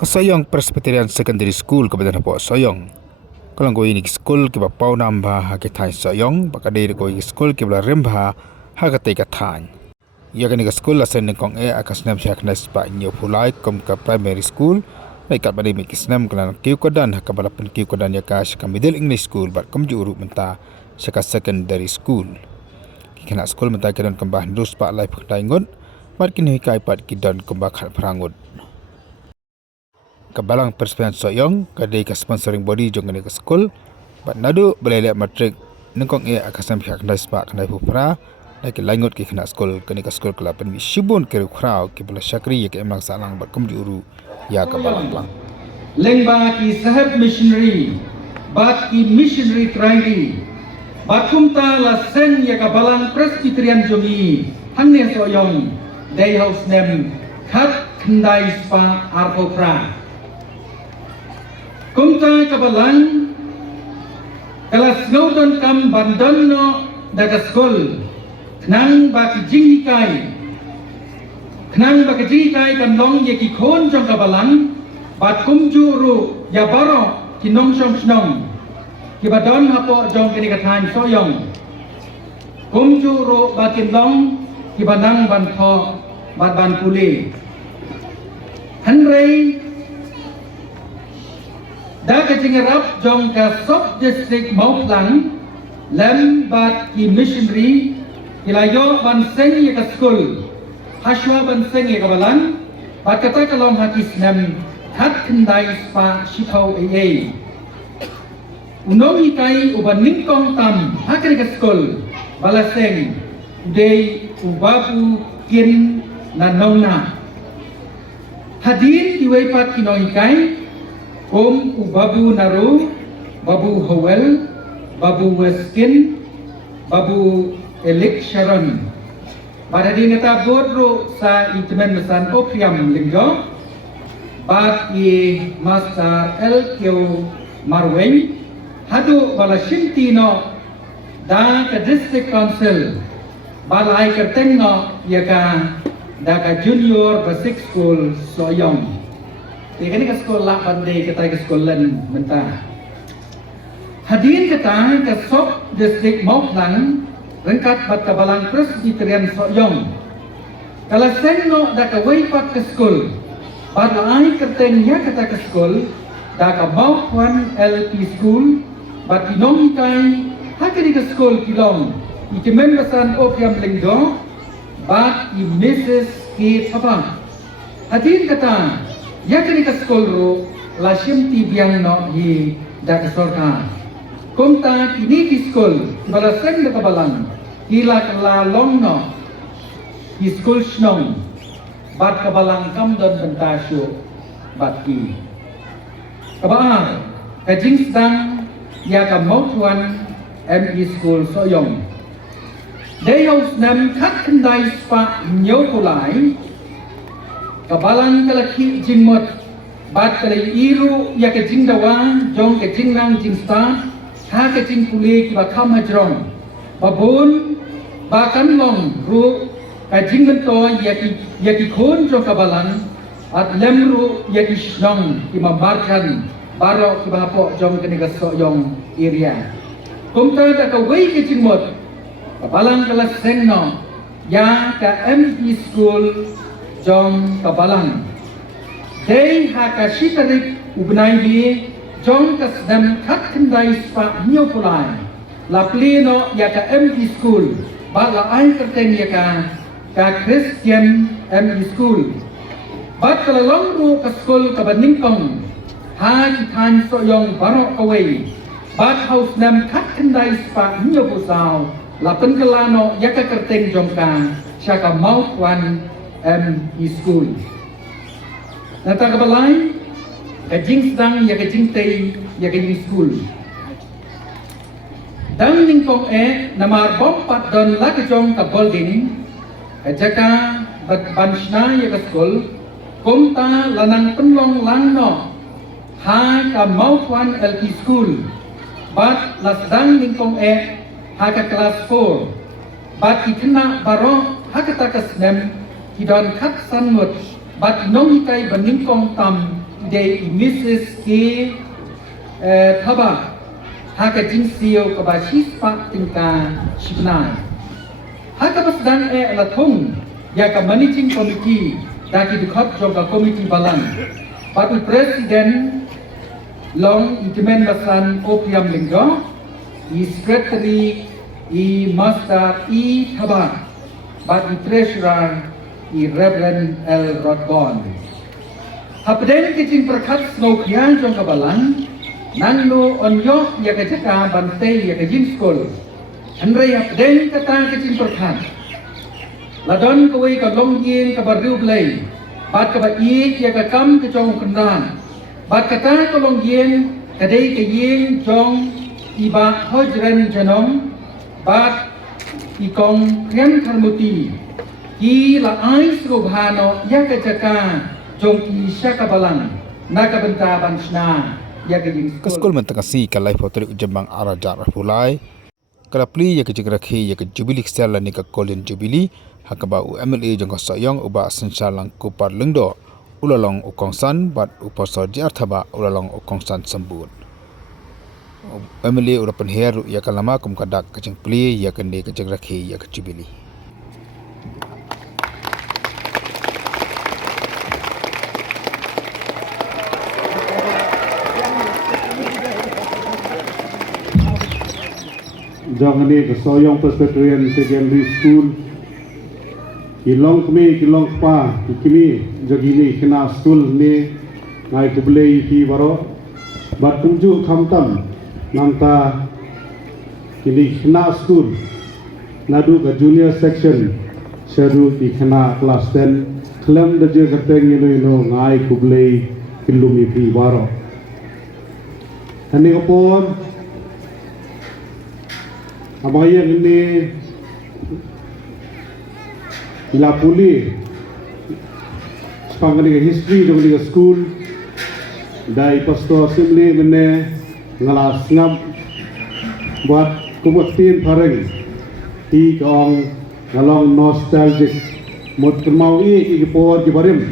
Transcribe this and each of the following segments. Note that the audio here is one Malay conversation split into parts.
Sohīong Presbyterian Secondary School Kabupaten Hapok Sohīong. Kalau kau ini school kita pau nambah hakitai Sohīong, bakadai kau ini school kita rembah hakatai katai. Ya kan ini school asen kong akas snem siak nas pak nyo pulai kom ke primary school. Naik kat badai mikis snem kelan kiu kodan hakabalapan kiu kodan ya kas ka middle English school bat kom juru menta siak secondary school. Kena school menta kedan kembah dus pak life kedai ngot, mat kini kai pat kidan kembah khat perangut. Kabalang Presbyterian Sohīong kadai ka sponsoring body jong ke school bat nadu belelek matrik nengkong akas snem siak nas pak kedai pupra. Naik langut ke kena school kini ke school kelapan shibun ke krau ke bela syakri ke emang salang bat kum juru ya kabalang lang. Lengba ki sahab missionary bat ki missionary trainee bat kumta la sen ya kabalang Presbyterian jomi hangne Sohīong day house nem khat khandai spa arpopra kumta kabalang kelas ngauton kam bandono daga school Knang baki jingshai, knang baki jingshai kan long ye ki khon jong kabalang, bat kumju ru ya baro ki nong shong shnong, ki badon hapo jong kini katain Sohīong, kumju ru baki long ki banang ban tho bat ban puli, hanrei da ka jingarap jong ka sub district Mauplang, lem bat ki missionary Ilayo ban seng ye ka school, haswa ban seng ye ka balang, bat kata kalong hati snem khat khandai spa shithau ee. Unong ikai uban ningkong tam hakari ka school, bala seng day ubabu kin na nongna. Hadin iway pat kinong ikai, ubabu naru, babu howel, babu weskin, babu eleksharon. Pada di neta bodro sa itemen mesan opiam linggo, bat i master LQ Marweng, hadu bala shintino da ka district council, bala ay kertengno yaka da ka junior basic school Sohīong. Ikani ka school la pandai kita ka school len menta. Hadin kita ka sub district Mauplang rengkat bat kabalang Presbyterian Sohīong. Kalau sengno da ka waypak ke school, bat laai kerteng ya kata ke school, da ka Maupwan LP school, bat kinong ikai hakari ke school kilong, iti membasan opiam linggo, bat i Mrs. K. Papa. Hadin kata, ya kani ke school ro, la shimti biang no hi da ka sorka. Kumta kini ki school, bala seng da kabalang, hila kala long no, ki school shnong, bat kabalang kamdon bentasyo, bat ki. Kabaang, ka jingdum ya ka Maupwan ME Skul Sohīong. Day house nem khat khandai spa nyo kulai, kabalang kalaki jingmot, bat kalay iru ya ka jingdawa, jong ka jinglang jingsta, ha ka jing puli ki bakam hajrong, babun bakan long ru ka jingento yaki khon jong kabalang, at lemru yaki shnong ki mamarkan baro ki bahapo jong kani ka Sohīong area. Kumta da ka way ki jingmot, kabalang kelas sengno ya ka ME School jong kabalang. Day ha ka shitarik ubnai bi jong ka snem khat khandai spa nyo pulai. La pleno ya ka ME School, ba la ay kerteng ya ka Christian ME School. Bat kalalong ru ka school ka baningkong, ha kitan Sohīong baro away. Bat house nem khat khandai spa nyo pusaw, la penkelano ya ka kerteng jong ka siya ka Maupwan ME School. Nata kabalay, ka jingdum ya ka jingtay ya ka jing school. Dang ningkong namar bompat don laki jong ka building, ka jaka bat banshna ya ka school, kumta lanang penlong lang no, ha ka Maupwan LP School, bat lasdang ningkong ha ka class 4, bat ikena baro ha ka takas nem, kidon kat sanmut, bat nong ikai baningkong tam de Mrs. K Thaba haka jingsio kaba shispa tingka shipnai haka pasdan alathong ya ka managing committee daki dukhat joga committee balang patu president long intimen basan opiam linggo i secretary i master i Thaba but i treasurer i Reverend L. Rodgon hapdeng kijing perkat snow kian jong kabalang nangno onyo ya kajaka bantay ya kajing skul Andre hapdeng kata kijing perkat ladon kawai ka long yin ka barriu blay bat ka ba ik ya ka kam ka jong kendan bat kata ka long yin kadai ka yin jong iba hojren janom bat ikong krian karmuti ki la ai srobhano ya kajaka jong ki syakabalang nakabenta bansna ya kajing Ka skul man takasi ka life hotel ujambang arajar pulai kala pli ya kajing rakhi ya ka jubilee sel ni ka golden jubilee hakaba u MLA jong Sohīong uba sensalang kupar lengdo ulalong ukongsan bat upasar jar thaba ulalong ukongsan sambut MLA urapan heru ya kalama kum kadak kajing pli ya kende kajing rakhi ya ka jubilee Jangan ni Sohīong Presbyterian Secondary School kilong kami kilong pa kini jagini kena school ni ngai kublei hi baro bat kumju khamtam nanta kini kena school nadu ka junior section sharu di kena class 10 klam de je kateng ino ngai kublei kilumi hi baro hani opor Abaya ini ila puli sepanjang history jong di school dai pastor assembly mene ngalas ngam buat kumuktin pareng ti kong ngalong nostalgic mot kemau i por ki barim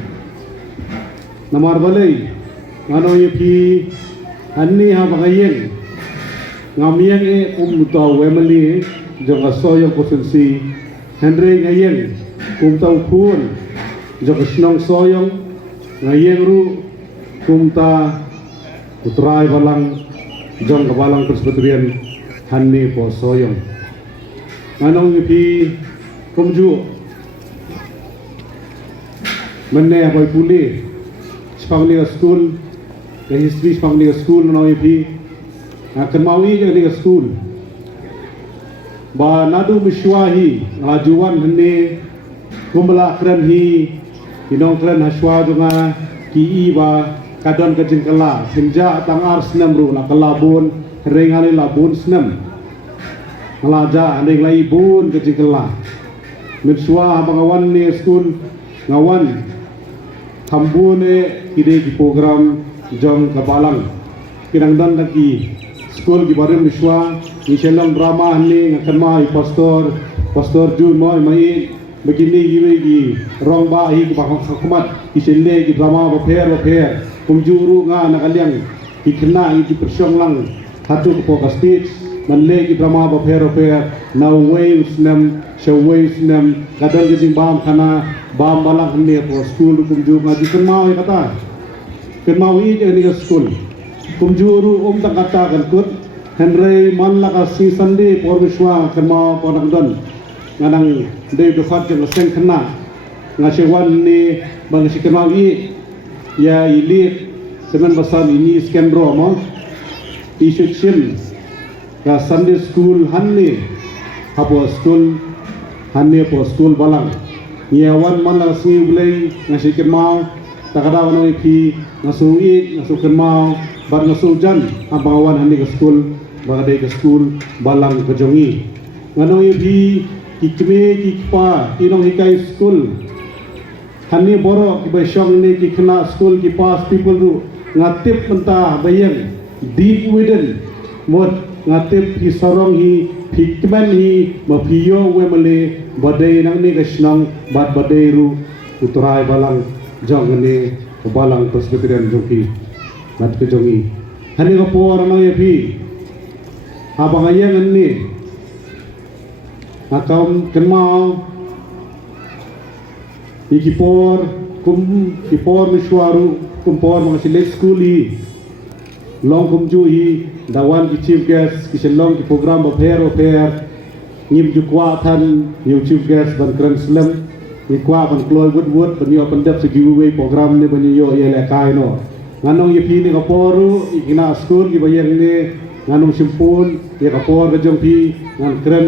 namar balai ngano yi anni ha bagayeng ngamiang tau Emily jong Sohīong konsensi Henry ngayeng tau kun jong Snong Sohīong ngayeng ru ta utrai balang jong kabalang Presbyterian hanni po Sohīong nganong pi kumju menne aboy puli spangli school the history spangli school nganong pi akan mawi je di school ba nadu miswahi ngajuan hene kumbala kren hi kinong kren haswa junga ki ba kadon kajing kala hinja tangar snem ru la kalabun ringale labun snem ngalaja anding lai bun kajing kala miswa bangawan ni school ngawan thambune ide ki program jong kabalang kinangdan lagi school ki barim miswa insyaallah drama ni ngakan pastor Jun mai begini gi rong ba hi ba hukumat iselle ki drama ba pher kumjuru nga nakaliang ikna ki persyong lang hatu ko ka stage manle ki drama ba pher now waves nam kadal gi bam khana bam balang ne po school kumjuru nga dikan mau kata kenau i je ni school kumjuru tak kata kan kut Henry manla ka si sandi por miswa kema ponakdon nganang de dofat ke seng khna ngasewan ni bang si kema i ya ili semen basan ini skendro mo isuchin ka Sunday school hanni hapo school hanni po school balang nyawan manla si ulei ngasi kema takada wano ipi ngasuit ngasukenmau bar ngasujan abawan hani ke school bagade ke school balang kejongi ngano ipi kikme kikpa tinong hikai school hani boro ki basyong ni ki khna school ki pass people ru ngatip menta bayang deep within mod ngatip ki sorong hi pikman hi mapiyo wemale badai nang ni kesnang bad badai ru utrai balang jong ni ubalang Presbyterian jongki mat ke jongi hani ko por no ye pi abang ayang ni akaum kenmau ikipor kipor mishwaru kumpor mga sile skuli long kumju hi dawan ki chief guest ki shelong ki program of hair ngim jukwa than new chief guest ban kran slam ni kwa ban kloy wood ban yo ban dep se giveaway program ne ban yo ye le kai no nganong ye pi ni ka poru ikina school ki bayang ne nganong simpun ye ka por ga jong pi ngan kran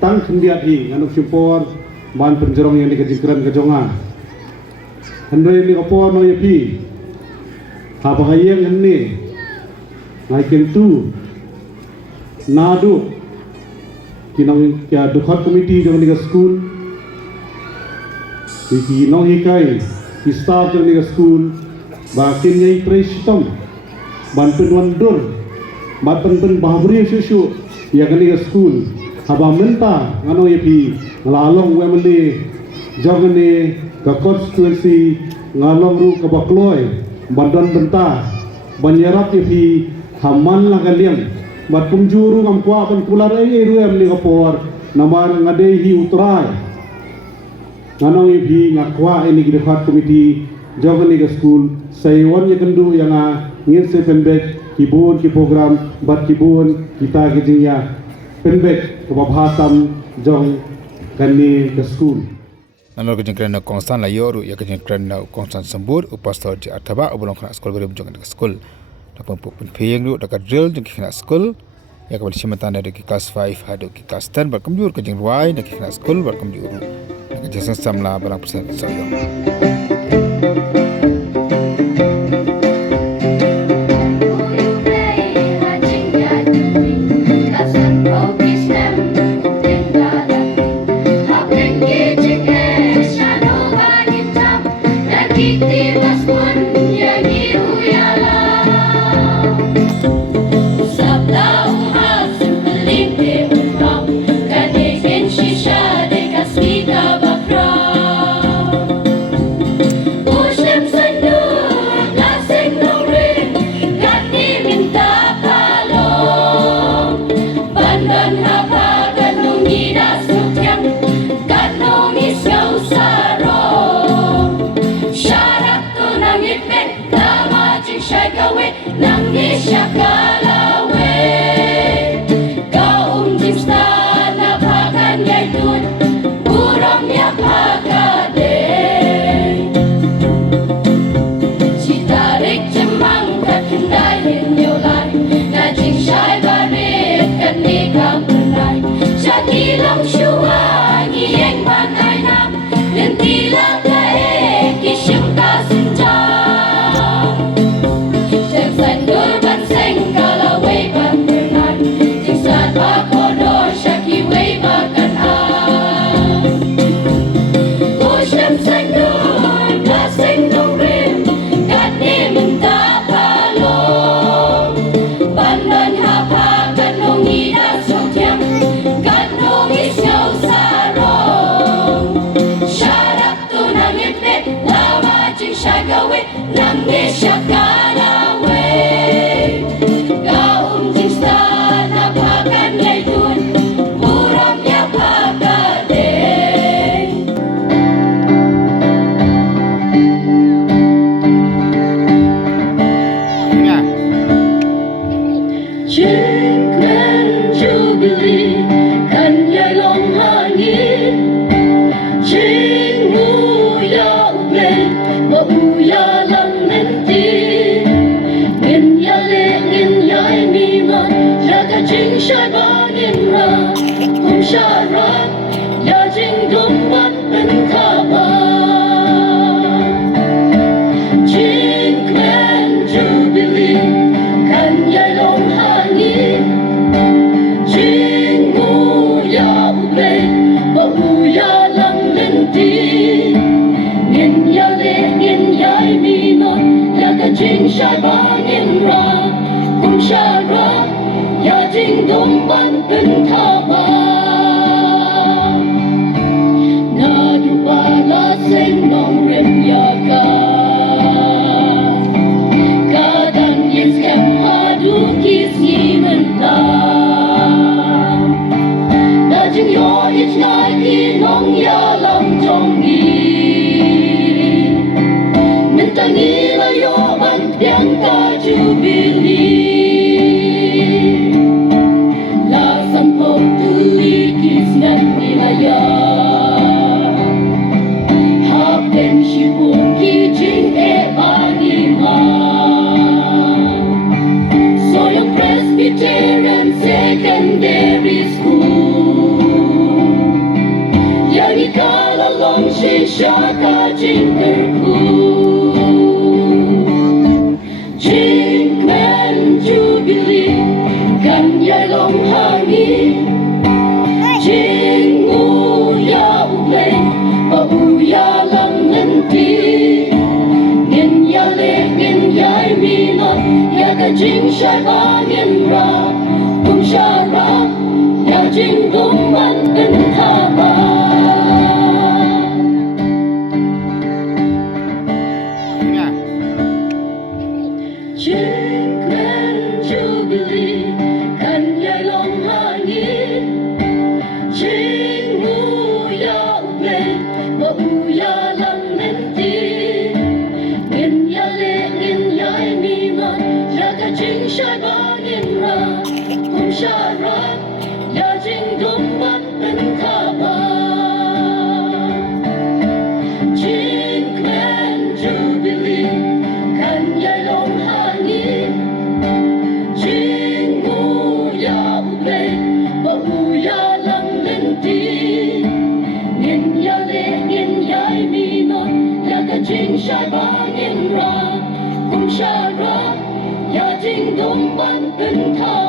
tang khundiat hi nganong simpor ban penjerong yang ni ka jikran ka jonga handre ni ka por no ye pi ha ba hayeng ni ngai kentu nadu kinong kya dukhat committee jong ni ka school ki nong hikai ki staff jong ni ka school ba kin ngai prestom ban penwan dur ba pen bahbri susu ya ni ka school haba menta ngano ye pi lalong wemle jong ni ka constituency ngalong ru ka bakloy badan benta banyarat ye pi haman la kalian bat kumjuru ngam kwa ban kular ai ruem ni kapor namar ngade hi utrai ngano ye bi ngakwa ini ki dekat komiti jogani ke school saywan ye kendu yang ngin se penbek kibun ki program bat kibun kita ke jingya penbek ke babhasam jong kani ke school Nanor ke jengkran na konstan la yoru ya ke jengkran na konstan sembur upastor di artaba ubulong kana skol berim jong ke skol takon pun peyeng ru dekat drill jeng kena skul ya kabal simatan dari kelas 5 hadu ke kelas 10 berkemjur ke jeng ruai dan kena skul berkemjur ke jeng samla barang persen sayang Sendur ban seng kala trong nghi mình ta nghĩ là yo ban tiếng ca jubilee la sampo tuli kisnan nilaya hapdeng shipun ki jing anima Sohīong Presbyterian Secondary School yang ikalalong shisha ka jingkerku Jingmen Jubilee kan yalong hangin Jingu ya uglay pauya lang nanti Ngin yale ngin yay minot ya ka jingshai ba ngin ra Kum syara ya jingdum man ben kaba Jingmen Jubilee kan yay long hangin Jingu ya uglay pauya lang nanti Ngin yale ngin yay minot ya ka jingshai ba ngin ra Kum syara ya jingdum man ben kaba Jingmen Jubilee kan yay long hangin Jingu ya uglay pauya lang nanti Ngin yale ngin yay minot ya ka jingshai ba ngin ra Kum syara ya jingdum man ben kaba